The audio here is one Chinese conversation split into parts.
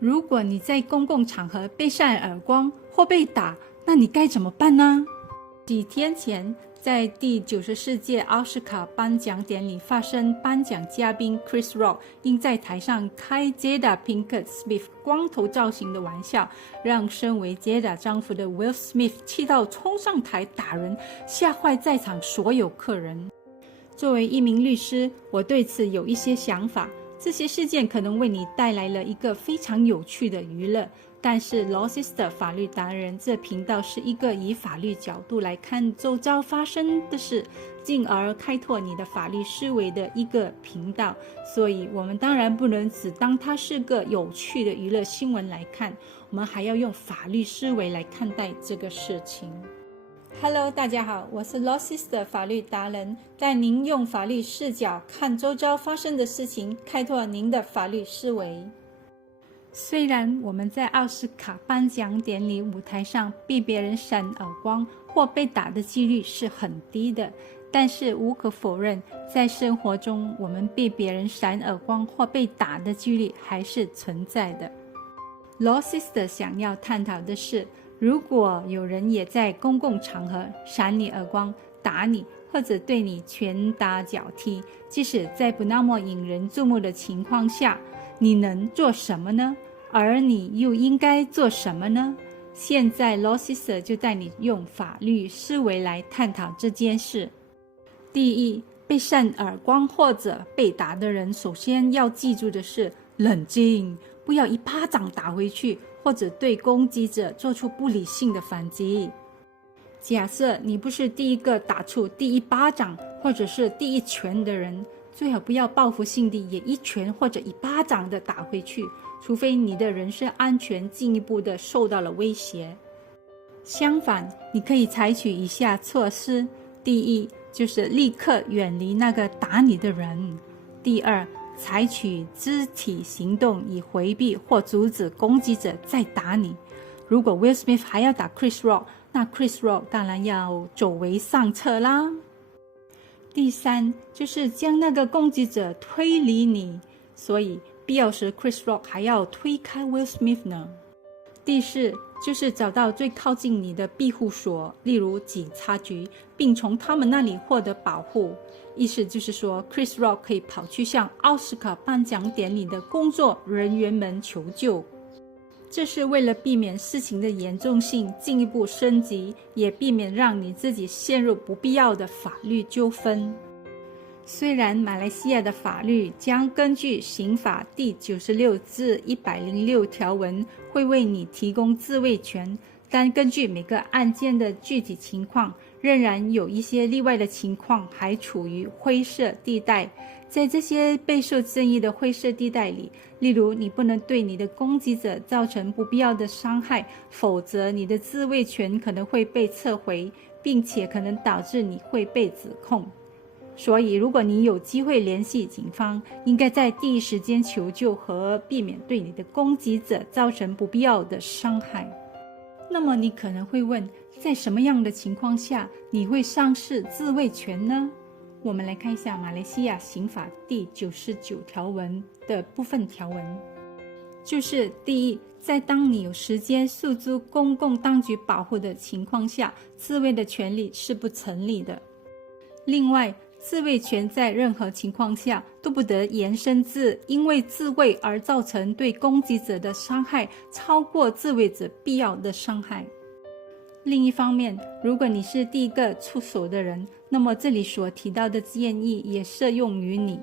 如果你在公共场合被扇耳光或被打，那你该怎么办呢？几天前，在第94届奥斯卡颁奖典礼发生颁奖嘉宾 Chris Rock 因在台上开 Jada Pinkett Smith 光头造型的玩笑，让身为 Jada 丈夫的 Will Smith 气到冲上台打人，吓坏在场所有客人。作为一名律师，我对此有一些想法。这些事件可能为你带来了一个非常有趣的娱乐，但是 Lawsis 法律达人这频道是一个以法律角度来看周遭发生的事，进而开拓你的法律思维的一个频道。所以我们当然不能只当它是个有趣的娱乐新闻来看，我们还要用法律思维来看待这个事情。Hello， 大家好，我是 Lawsis 的法律达人，带您用法律视角看周遭发生的事情，开拓您的法律思维。虽然我们在奥斯卡颁奖典礼舞台上被别人扇耳光或被打的几率是很低的，但是无可否认，在生活中我们被别人扇耳光或被打的几率还是存在的。Lawsis 想要探讨的是，如果有人也在公共场合扇你耳光、打你，或者对你拳打脚踢，即使在不那么引人注目的情况下，你能做什么呢？而你又应该做什么呢？现在 Lawsis 就带你用法律思维来探讨这件事。第一，被扇耳光或者被打的人，首先要记住的是冷静，不要一巴掌打回去，或者对攻击者做出不理性的反击。假设你不是第一个打出第一巴掌或者是第一拳的人，最好不要报复性地也一拳或者一巴掌的打回去，除非你的人身安全进一步的受到了威胁。相反，你可以采取以下措施：第一，就是立刻远离那个打你的人；第二，采取肢体行动以回避或阻止攻击者再打你。如果 Will Smith 还要打 Chris Rock， 那 Chris Rock 当然要走为上策啦。第三，就是将那个攻击者推离你，所以必要时 Chris Rock 还要推开 Will Smith 呢。第四，就是找到最靠近你的庇护所，例如警察局，并从他们那里获得保护。意思就是说 Chris Rock 可以跑去向奥斯卡颁奖典礼的工作人员们求救。这是为了避免事情的严重性进一步升级，也避免让你自己陷入不必要的法律纠纷。虽然马来西亚的法律将根据刑法第96至106条文会为你提供自卫权，但根据每个案件的具体情况，仍然有一些例外的情况还处于灰色地带。在这些备受争议的灰色地带里，例如你不能对你的攻击者造成不必要的伤害，否则你的自卫权可能会被撤回，并且可能导致你会被指控。所以如果你有机会联系警方，应该在第一时间求救和避免对你的攻击者造成不必要的伤害。那么你可能会问，在什么样的情况下你会丧失自卫权呢？我们来看一下马来西亚刑法第99条文的部分条文。就是第一，在当你有时间诉诸公共当局保护的情况下，自卫的权利是不成立的。另外，自卫权在任何情况下都不得延伸至因为自卫而造成对攻击者的伤害超过自卫者必要的伤害。另一方面，如果你是第一个出手的人，那么这里所提到的建议也适用于你。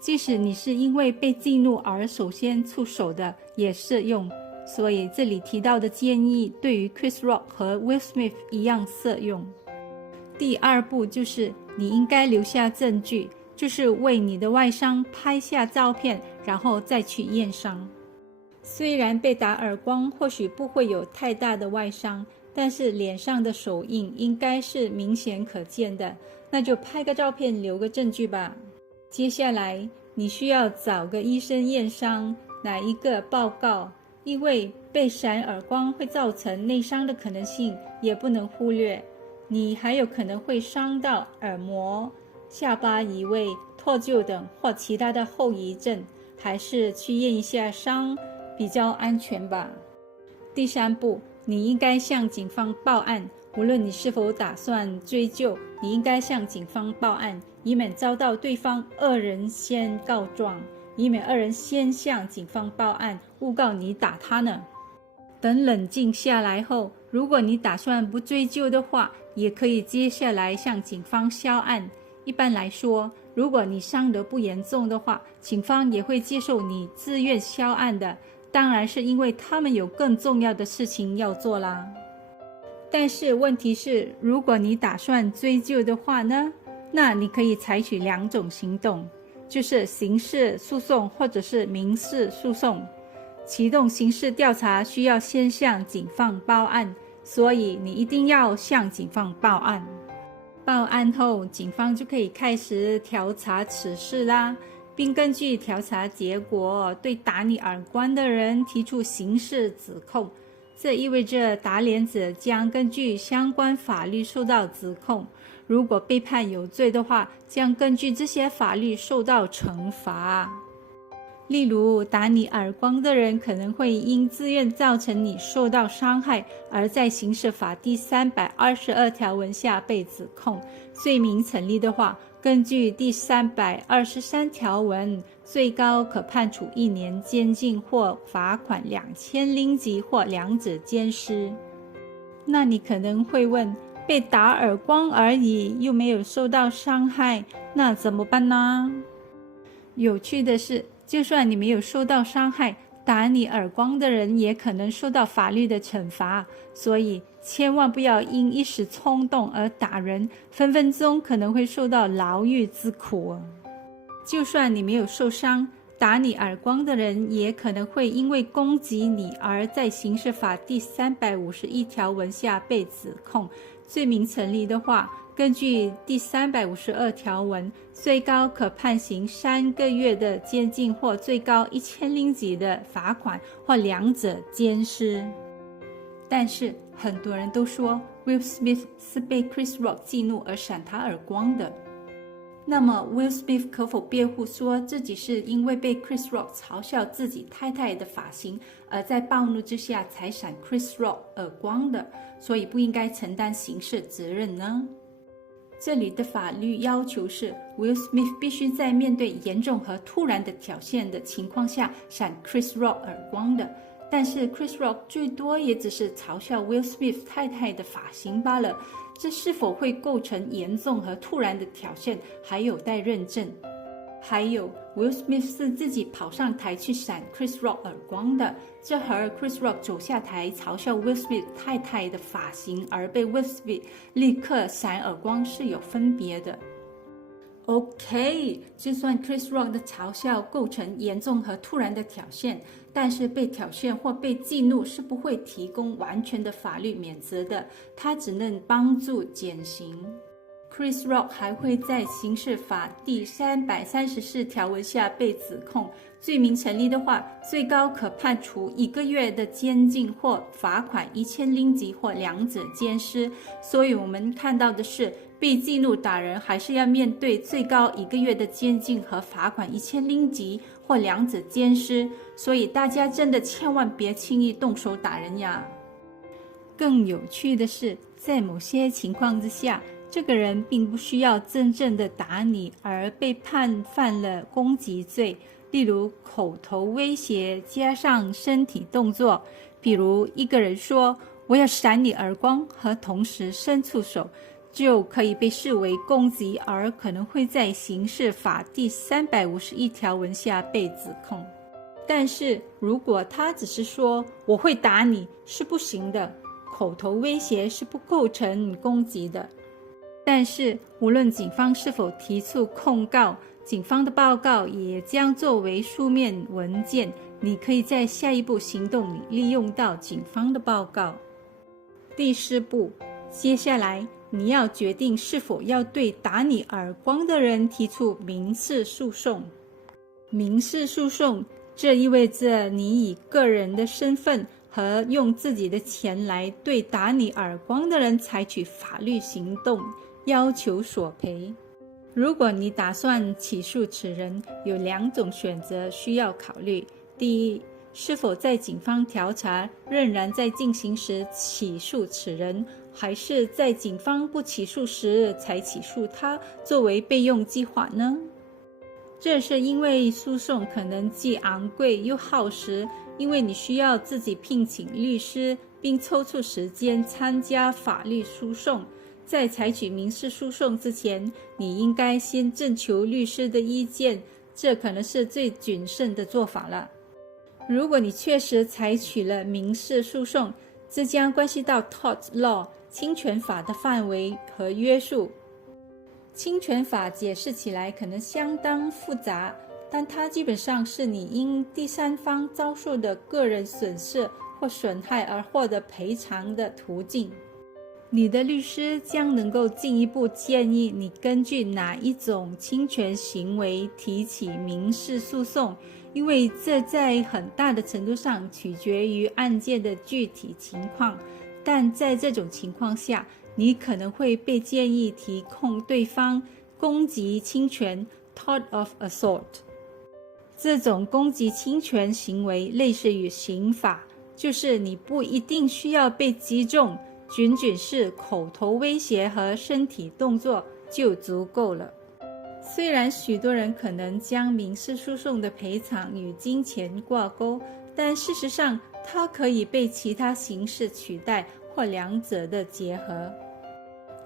即使你是因为被激怒而首先出手的，也适用。所以这里提到的建议对于 Chris Rock 和 Will Smith 一样适用。第二步就是你应该留下证据，就是为你的外伤拍下照片，然后再去验伤。虽然被打耳光或许不会有太大的外伤，但是脸上的手印应该是明显可见的，那就拍个照片留个证据吧。接下来你需要找个医生验伤，拿一个报告，因为被扇耳光会造成内伤的可能性也不能忽略。你还有可能会伤到耳膜、下巴移位、脱臼等或其他的后遗症，还是去验一下伤，比较安全吧。第3步，你应该向警方报案，无论你是否打算追究，你应该向警方报案，以免遭到对方2人先告状，以免2人先向警方报案，诬告你打他呢。等冷静下来后，如果你打算不追究的话，也可以接下来向警方销案。一般来说，如果你伤得不严重的话，警方也会接受你自愿销案的，当然是因为他们有更重要的事情要做啦。但是问题是，如果你打算追究的话呢，那你可以采取2种行动，就是刑事诉讼或者是民事诉讼。启动刑事调查需要先向警方报案，所以你一定要向警方报案。报案后，警方就可以开始调查此事啦，并根据调查结果对打你耳光的人提出刑事指控。这意味着打脸者将根据相关法律受到指控，如果被判有罪的话，将根据这些法律受到惩罚。例如，打你耳光的人可能会因自愿造成你受到伤害，而在刑事法第322条文下被指控。罪名成立的话，根据第323条文，最高可判处1年监禁或罚款2000令吉或2者兼施。那你可能会问，被打耳光而已，又没有受到伤害，那怎么办呢？有趣的是，就算你没有受到伤害，打你耳光的人也可能受到法律的惩罚，所以千万不要因一时冲动而打人，分分钟可能会受到牢狱之苦。就算你没有受伤，打你耳光的人也可能会因为攻击你而在刑事法第351条文下被指控。罪名成立的话，根据第352条文，最高可判刑3个月的监禁或最高1000令吉的罚款或2者兼施。但是很多人都说 Will Smith 是被 Chris Rock 激怒而闪他耳光的。那么 Will Smith 可否辩护说自己是因为被 Chris Rock 嘲笑自己太太的发型，而在暴怒之下才闪 Chris Rock 耳光的，所以不应该承担刑事责任呢？这里的法律要求是 Will Smith 必须在面对严重和突然的挑衅的情况下闪 Chris Rock 耳光的，但是 Chris Rock 最多也只是嘲笑 Will Smith 太太的发型罢了，这是否会构成严重和突然的挑衅还有待认证。还有 Will Smith 是自己跑上台去闪 Chris Rock 耳光的，这和 Chris Rock 走下台嘲笑 Will Smith 太太的发型而被 Will Smith 立刻闪耳光是有分别的。OK， 就算 Chris Rock 的嘲笑构成严重和突然的挑衅，但是被挑衅或被激怒是不会提供完全的法律免责的，它只能帮助减刑。Chris Rock 还会在刑事法第334条文下被指控，罪名成立的话，最高可判处1个月的监禁或罚款1000令吉或2者兼施。所以我们看到的是，被激怒打人还是要面对最高1个月的监禁和罚款1000令吉或2者兼施。所以大家真的千万别轻易动手打人呀。更有趣的是，在某些情况之下，这个人并不需要真正的打你而被判犯了攻击罪，例如口头威胁加上身体动作，比如一个人说我要闪你耳光和同时伸出手，就可以被视为攻击，而可能会在刑事法第351条文下被指控。但是如果他只是说我会打你，是不行的，口头威胁是不构成攻击的。但是无论警方是否提出控告，警方的报告也将作为书面文件，你可以在下一步行动里利用到警方的报告。第4步，接下来你要决定是否要对打你耳光的人提出民事诉讼。民事诉讼，这意味着你以个人的身份和用自己的钱来对打你耳光的人采取法律行动，要求索赔。如果你打算起诉此人，有2种选择需要考虑。第一，是否在警方调查仍然在进行时起诉此人，还是在警方不起诉时才起诉他作为备用计划呢？这是因为诉讼可能既昂贵又耗时，因为你需要自己聘请律师，并抽出时间参加法律诉讼。在采取民事诉讼之前，你应该先征求律师的意见，这可能是最谨慎的做法了。如果你确实采取了民事诉讼，这将关系到 tort law 侵权法的范围和约束。侵权法解释起来可能相当复杂，但它基本上是你因第三方遭受的个人损失或损害而获得赔偿的途径。你的律师将能够进一步建议你根据哪一种侵权行为提起民事诉讼，因为这在很大的程度上取决于案件的具体情况。但在这种情况下，你可能会被建议提控对方攻击侵权 tort of assault。 这种攻击侵权行为类似于刑法，就是你不一定需要被击中，仅仅是口头威胁和身体动作就足够了。虽然许多人可能将民事诉讼的赔偿与金钱挂钩，但事实上它可以被其他形式取代或两者的结合。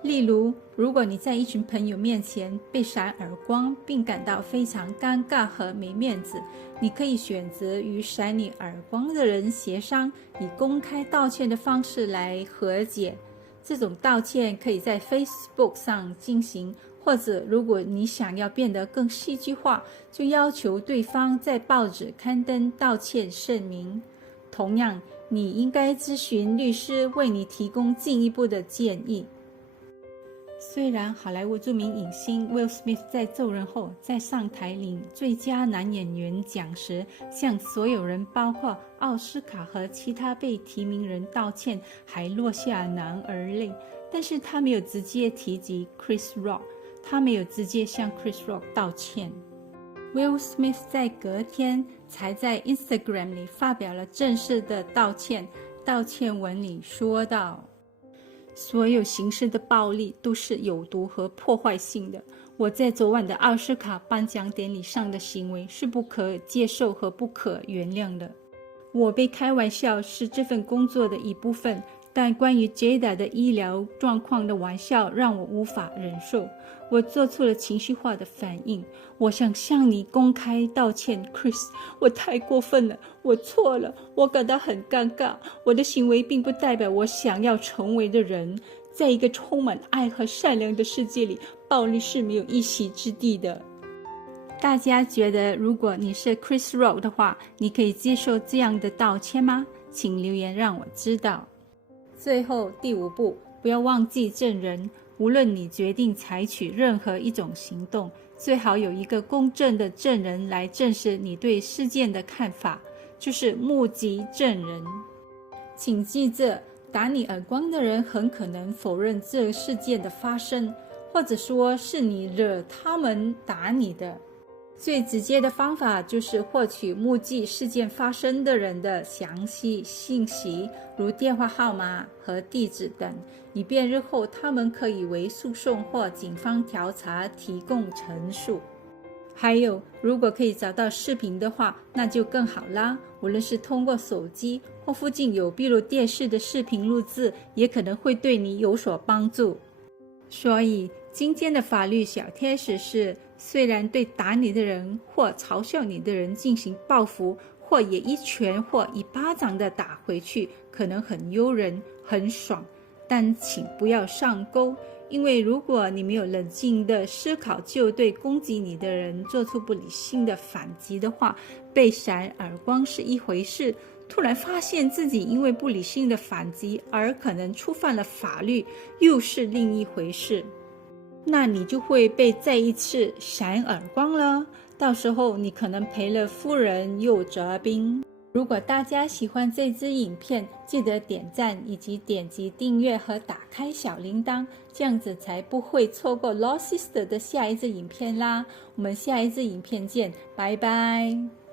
例如，如果你在一群朋友面前被扇耳光并感到非常尴尬和没面子，你可以选择与扇你耳光的人协商，以公开道歉的方式来和解。这种道歉可以在 Facebook 上进行，或者如果你想要变得更戏剧化，就要求对方在报纸刊登道歉声明。同样，你应该咨询律师为你提供进一步的建议。虽然好莱坞著名影星 Will Smith 在就任后在上台领最佳男演员奖时向所有人包括奥斯卡和其他被提名人道歉，还落下男儿泪，但是他没有直接提及 Chris Rock， 他没有直接向 Chris Rock 道歉。 Will Smith 在隔天才在 Instagram 里发表了正式的道歉文里说道，所有形式的暴力都是有毒和破坏性的。我在昨晚的奥斯卡颁奖典礼上的行为是不可接受和不可原谅的。我被开玩笑是这份工作的一部分，但关于 Jada 的医疗状况的玩笑让我无法忍受。我做出了情绪化的反应。我想向你公开道歉 Chris， 我太过分了，我错了，我感到很尴尬，我的行为并不代表我想要成为的人。在一个充满爱和善良的世界里，暴力是没有一席之地的。大家觉得如果你是 Chris Rock 的话，你可以接受这样的道歉吗？请留言让我知道。最后第5步，不要忘记证人。无论你决定采取任何一种行动，最好有一个公正的证人来证实你对事件的看法，就是目击证人。请记着，打你耳光的人很可能否认这个事件的发生，或者说是你惹他们打你的。最直接的方法就是获取目击事件发生的人的详细信息，如电话号码和地址等，以便日后他们可以为诉讼或警方调查提供陈述。还有，如果可以找到视频的话，那就更好啦。无论是通过手机或附近有闭路电视的视频录制，也可能会对你有所帮助。所以今天的法律小贴士是，虽然对打你的人或嘲笑你的人进行报复，或也一拳或一巴掌的打回去，可能很诱人很爽，但请不要上钩，因为如果你没有冷静的思考就对攻击你的人做出不理性的反击的话，被扇耳光是一回事，突然发现自己因为不理性的反击而可能触犯了法律，又是另一回事。那你就会被再一次扇耳光了，到时候你可能赔了夫人又折兵。如果大家喜欢这支影片，记得点赞以及点击订阅和打开小铃铛，这样子才不会错过 Law Sister 的下一支影片啦。我们下一支影片见，拜拜。